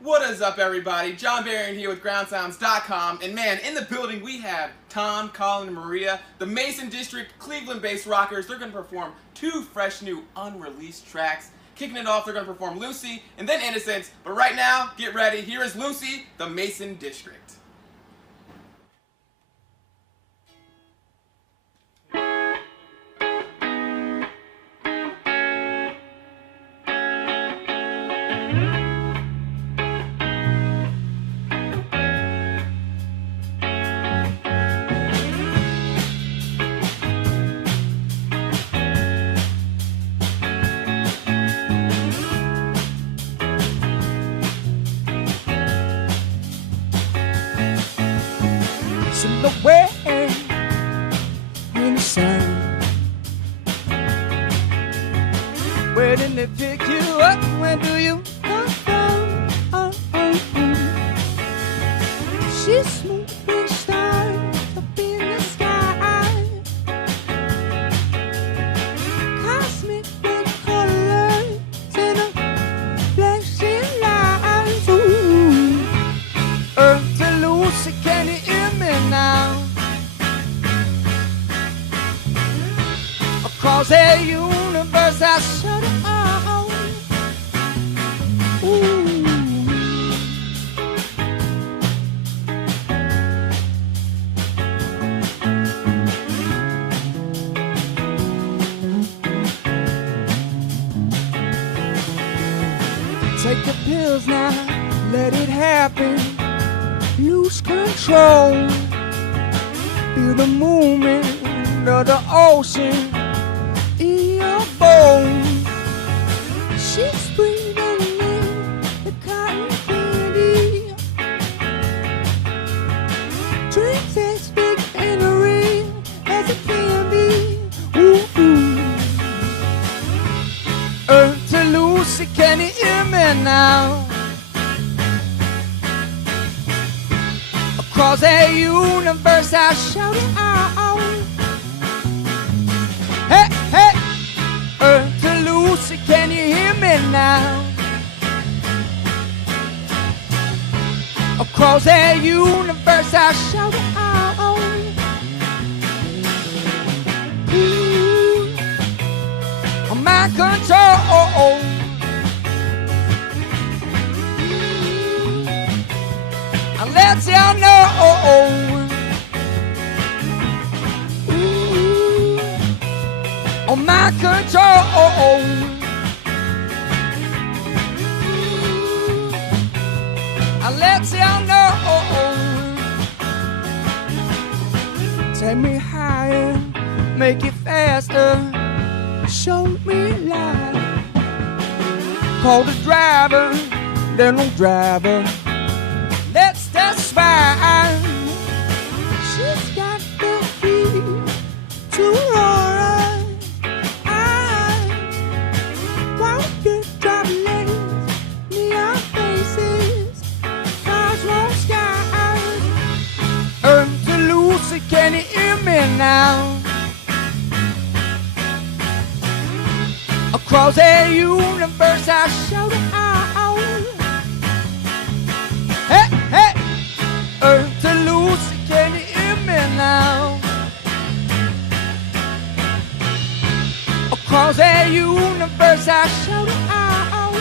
What is up, everybody? John Barron here with GroundSounds.com, and man, in the building we have Tom, Colin, and Maria, the Mason District, Cleveland-based rockers. They're going to perform two fresh new unreleased tracks. Kicking it off, they're going to perform Lucy and then Innocence. But right now, get ready. Here is Lucy, the Mason District. In the way in the sun. Where did they pick you up? Where do you come from? Oh, oh, oh. She's smooth with stars up in the sky, cosmic with colors and a flashing lights. Ooh. Earth to Lucy, can you hear me now? Across the universe I shut it out. Ooh. Take the pills now, let it happen. Lose control. Feel the movement of the ocean in your bones. She's breathing in the cotton candy. Dreams as big and real as it can be. Ooh, ooh. Earth to Lucy, can you hear me now? Across the universe I shout it out. Hey, hey, Earth to Lucy, can you hear me now? Across the universe I shout it out. Ooh, I'm out of control. I'll let y'all know. Ooh, on my control. Ooh, I'll let y'all know. Take me higher, make it faster. Show me light. Call the driver, there's no driver. That's fine. She's got the key to our eyes. While we get driving lanes, neon faces, cars roll skies. Earth to Lucy, can you hear me now? Across the universe I shout it out. Hey, hey, Earth to Lucy, can you hear me now? Across the universe I shout it out.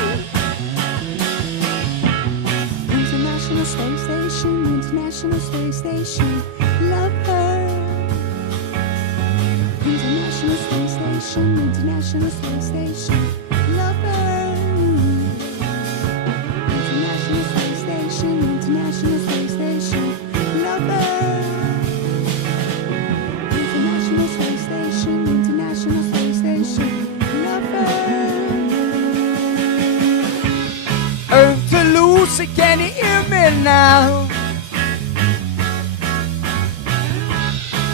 International Space Station, International Space Station, love her. International Space Station, International Space Station, love her. International Space Station, International Space Station, love her. International Space Station, International Space Station, love her. Earth to Lucy, can you hear me now?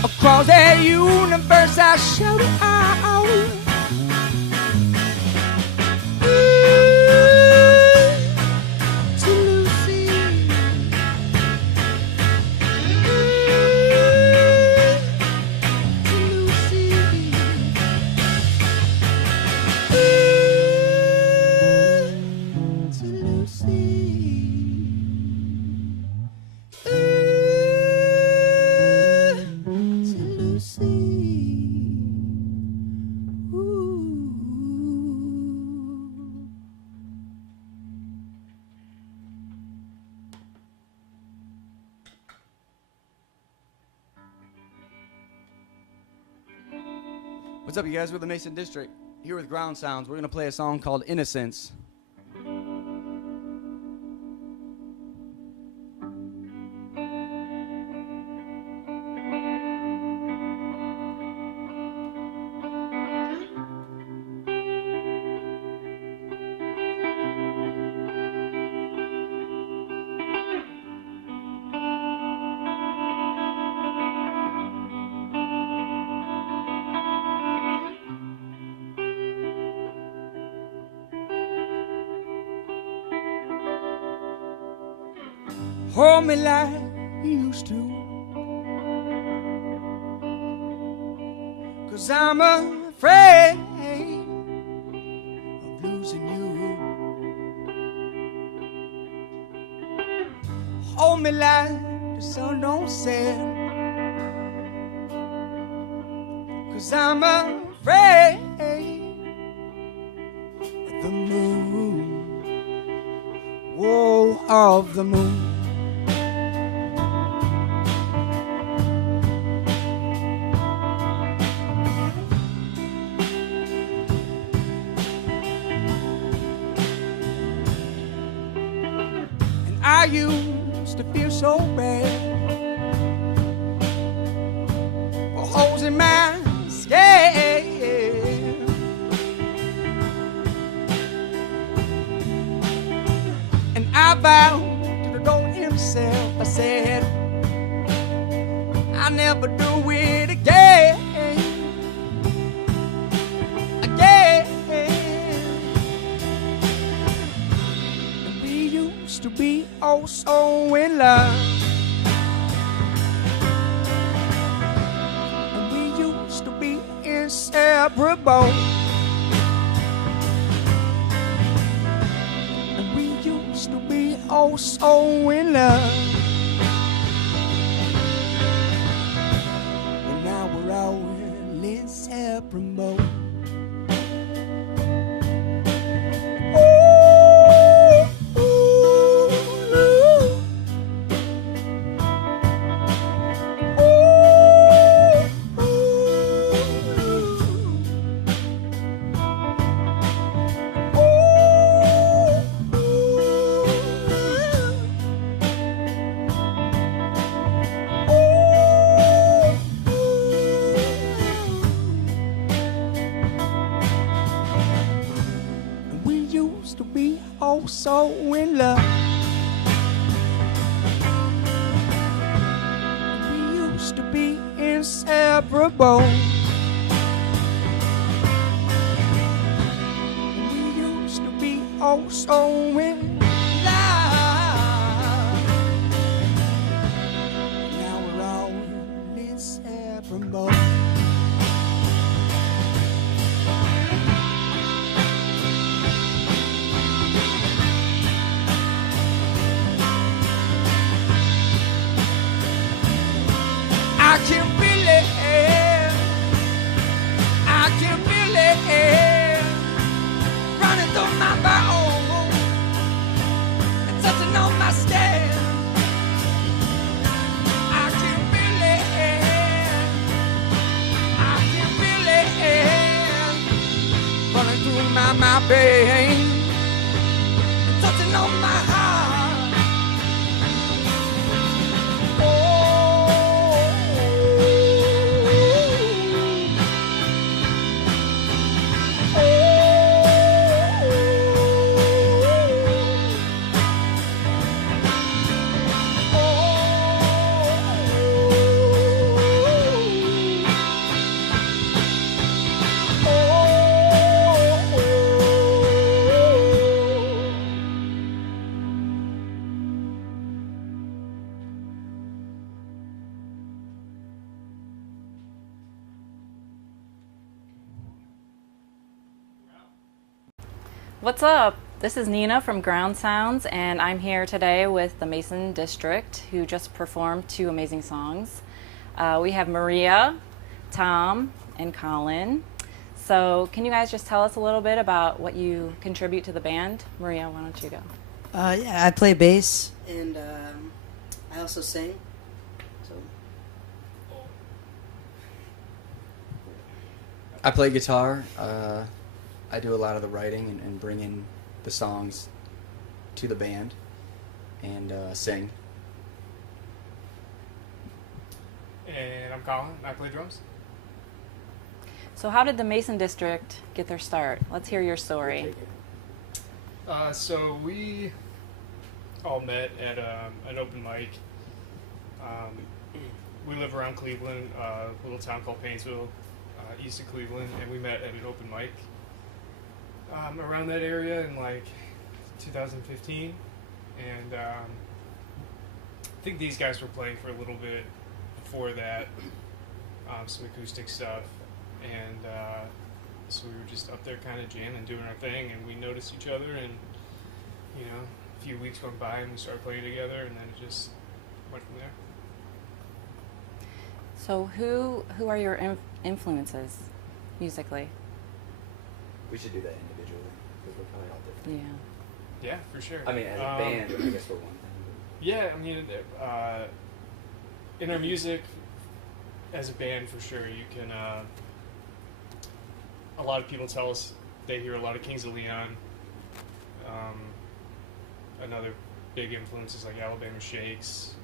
Across the universe I shout it out. To Lucy. What's up, you guys? We're the Mason District, here with Ground Sounds. We're going to play a song called Innocence. Hold me like you used to, 'cause I'm afraid of losing you. Hold me like the sun don't set, 'cause I'm afraid of the moon, whoa, of the moon. I used to feel so bad for holes in my skin, and I vowed to the Lord himself, I said, I'll never do it again. To be oh so in love, and we used to be inseparable, and we used to be oh so in love, and now we're all inseparable. To be oh so in love, we used to be inseparable, we used to be oh so in love, now we're all inseparable. I can feel it running through my bones and touching on my skin. I can feel it running through my veins and touching on my heart. What's up? This is Nina from Groundsounds, and I'm here today with the Mason District, who just performed 2 amazing songs. We have Maria, Tom, and Colin. So can you guys just tell us a little bit about what you contribute to the band? Maria, why don't you go? Yeah, I play bass, and I also sing. So. I play guitar. I do a lot of the writing and bring in the songs to the band and sing. And I'm Colin. I play drums. So how did the Mason District get their start? Let's hear your story. So we all met at an open mic. We live around Cleveland, a little town called Painesville, east of Cleveland, and we met at an open mic around that area in like 2015. And I think these guys were playing for a little bit before that, some acoustic stuff, and so we were just up there kind of jamming, doing our thing, and we noticed each other, and you know, a few weeks went by and we started playing together, and then it just went from there. So who are your influences musically? We should do that individually because we're probably all different. Yeah. Yeah, for sure. I mean, as a band, I guess for one thing. Yeah, I mean, in our music, as a band, for sure, you can. A lot of people tell us they hear a lot of Kings of Leon. Another big influence is like Alabama Shakes,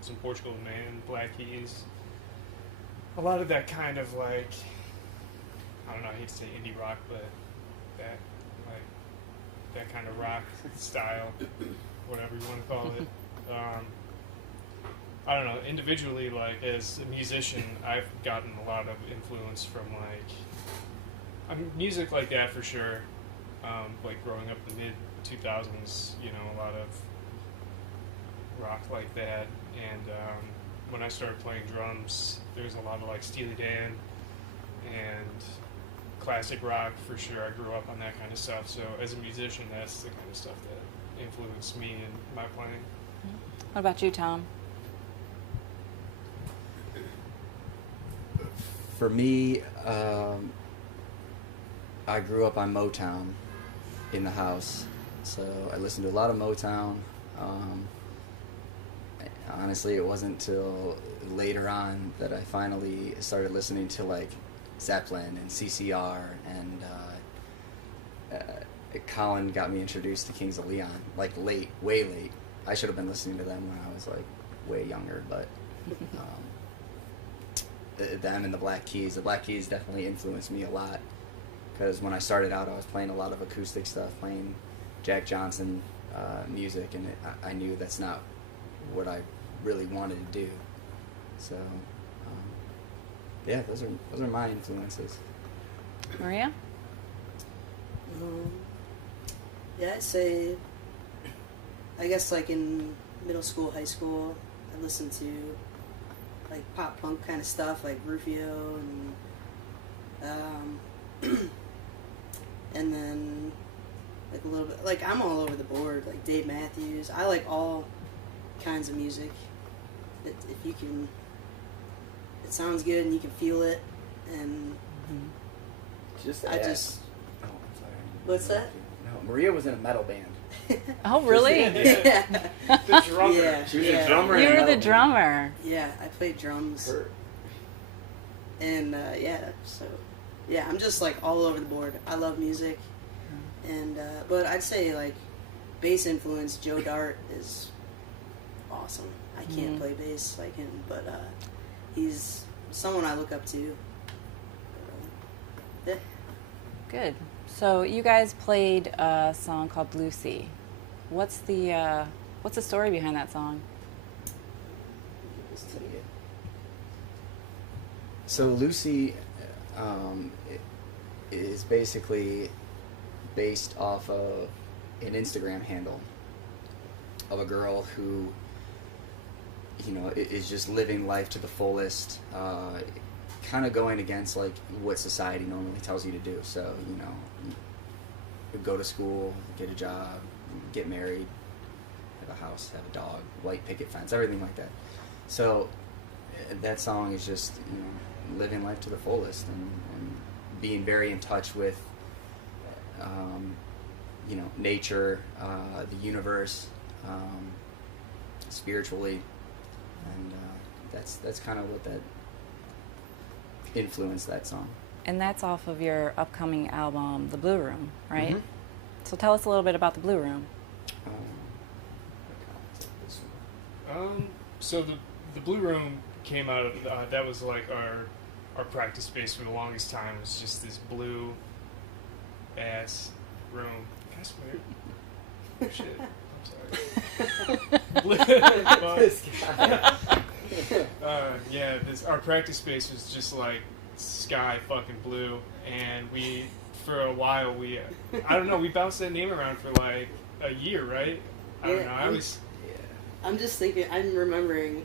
some Portugal the Man, Black Keys. A lot of that kind of like, I don't know, I hate to say indie rock, but that kind of rock style, whatever you want to call it. I don't know, individually, like, as a musician, I've gotten a lot of influence from, like, music like that, for sure. Like, growing up in the mid-2000s, you know, a lot of rock like that. And when I started playing drums, there's a lot of, like, Steely Dan and classic rock, for sure. I grew up on that kind of stuff. So, as a musician, that's the kind of stuff that influenced me in my playing. What about you, Tom? For me, I grew up on Motown in the house, so I listened to a lot of Motown. Honestly, it wasn't until later on that I finally started listening to like Zeppelin and CCR, and Colin got me introduced to Kings of Leon, like late, way late. I should have been listening to them when I was like way younger, but them and the Black Keys. The Black Keys definitely influenced me a lot, because when I started out, I was playing a lot of acoustic stuff, playing Jack Johnson music, and I knew that's not what I really wanted to do. So, yeah, those are my influences. Maria? Yeah, I'd say, I guess like in middle school, high school, I listened to like pop punk kind of stuff, like Rufio, and and then like a little bit, like I'm all over the board, like Dave Matthews. I like all kinds of music. If you can, it sounds good and you can feel it, and Just I just. Oh, I'm sorry. What's that? No, Maria was in a metal band. Oh, really? Yeah. The drummer. Yeah. She was Yeah. a drummer. You in a were the metal drummer. Yeah, I played drums, band. and yeah, so yeah, I'm just like all over the board. I love music, and but I'd say like bass influence. Joe Dart is awesome. I can't play bass like him, but he's someone I look up to. Yeah. Good. So you guys played a song called Lucy. What's the story behind that song? So Lucy is basically based off of an Instagram handle of a girl who, you know, is just living life to the fullest, kind of going against like what society normally tells you to do. So, you know, you go to school, get a job, get married, have a house, have a dog, white picket fence, everything like that. So that song is just, you know, living life to the fullest and being very in touch with, you know, nature, the universe, spiritually, and that's kind of what that influenced that song. And that's off of your upcoming album, The Blue Room, right? Mhm. So tell us a little bit about The Blue Room. This one. So the Blue Room came out of that was like our practice space for the longest time. It was just this blue ass room. Can I swear? Oh, shit. I'm sorry. Yeah, our practice space was just like sky fucking blue, and for a while we bounced that name around for like a year, right? I don't know. I'm just thinking. I'm remembering,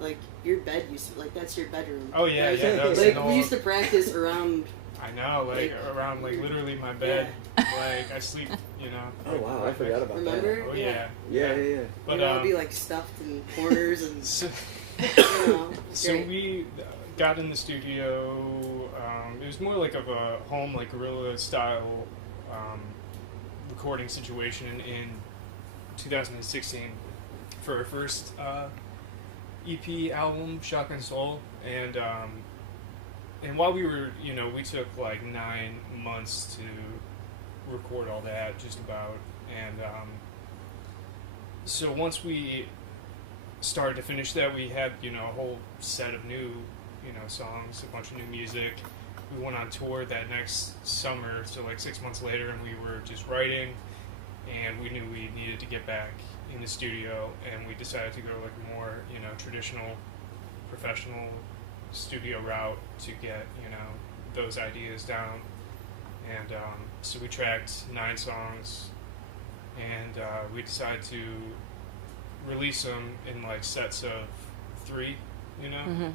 like your bed used to, like that's your bedroom. Oh yeah, right? yeah. That was like we used to practice around. I know, like around like literally my bed. Like I sleep, you know. Oh wow, I forgot about that. Remember? Oh yeah. Yeah. But I'd be like stuffed in corners and. So Great. we got in the studio. It was more like of a home, like guerrilla style recording situation in 2016 for our first EP album, Shotgun Soul, and while we were, we took like 9 months to record all that, just about, and so once we started to finish that, we had a whole set of new songs, a bunch of new music. We went on tour that next summer, so like 6 months later, and we were just writing, and we knew we needed to get back in the studio, and we decided to go like more traditional, professional studio route to get those ideas down. And so we tracked 9 songs, and we decided to release them in like sets of 3, and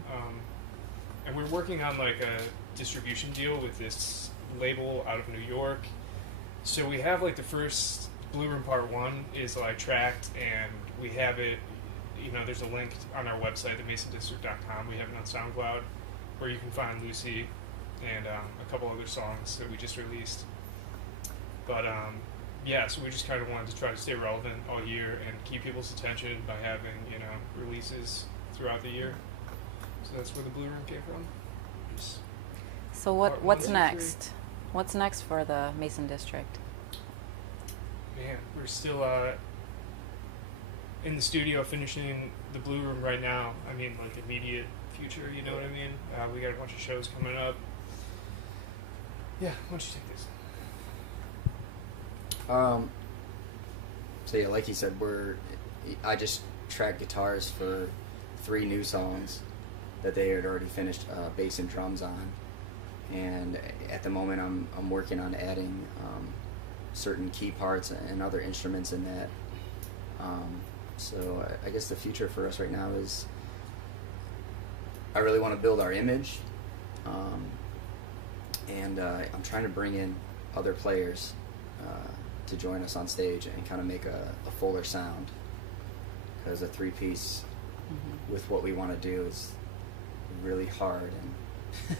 we're working on like a distribution deal with this label out of New York. So we have like the first Blue Room Part 1 is like tracked, and we have it, there's a link on our website, themasondistrict.com. We have it on SoundCloud, where you can find Lucy and a couple other songs that we just released. But so we just kind of wanted to try to stay relevant all year and keep people's attention by having releases throughout the year. So that's where the Blue Room came from. So what's next? What's next for the Mason District? Man, we're still in the studio finishing the Blue Room right now. I mean, like immediate future, you know what I mean? We got a bunch of shows coming up. Yeah, why don't you take this? So yeah, like you said, I just tracked guitars for 3 new songs that they had already finished bass and drums on, and at the moment I'm working on adding certain key parts and other instruments in that. So I guess the future for us right now is I really want to build our image, and I'm trying to bring in other players to join us on stage and kind of make a fuller sound, because a 3-piece with what we want to do is really hard, and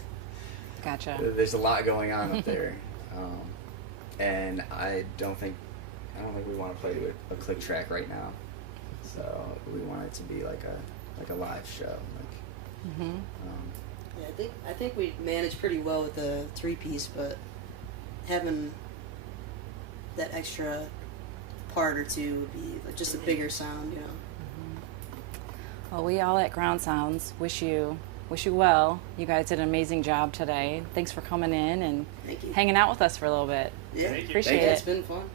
Gotcha. there's a lot going on up there, and I don't think we want to play to a click track right now. So we want it to be like a live show. Yeah, I think we managed pretty well with the 3-piece, but having that extra part or two would be like just a bigger sound, Well, we all at Ground Sounds wish you well. You guys did an amazing job today. Thanks for coming in and Thank you. hanging out with us for a little bit. Yeah, Thank you. Appreciate It's it. been fun.